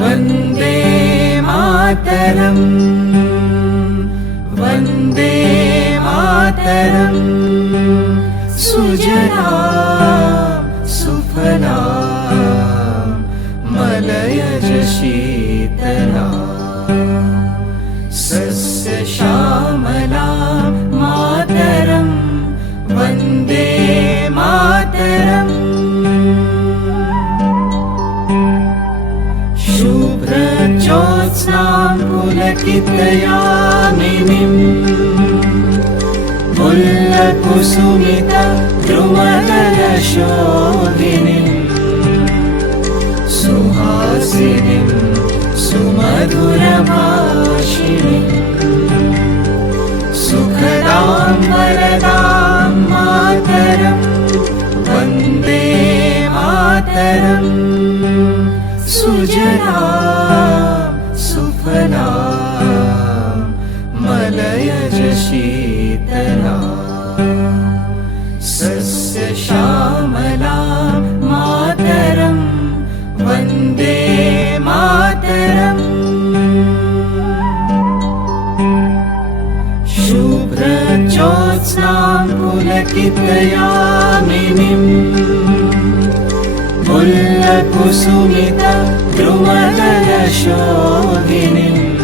वन्दे मातरम् वन्दे मातरम् सुजलां सुफलां मलयज शीतलां सस्यश्यामलां मातरं वन्दे मातरम् शुभ्रज्योत्स्नां पुलकितयामिनीम् मुल्लकुसुमितद्रुमदलशोभिनीं सुहासिनीं सुमधुरभाषिणीं सुखदां वरदां मातरं वन्दे मातरम् सुजलां सुफलां मलयज शीतलां सस्यश्यामलां मातरं वन्दे मातरम् शुभ्रज्योत्स्नां पुलकितयामिनीं मुल्लकुसुमितद्रुमदलशोभिनीं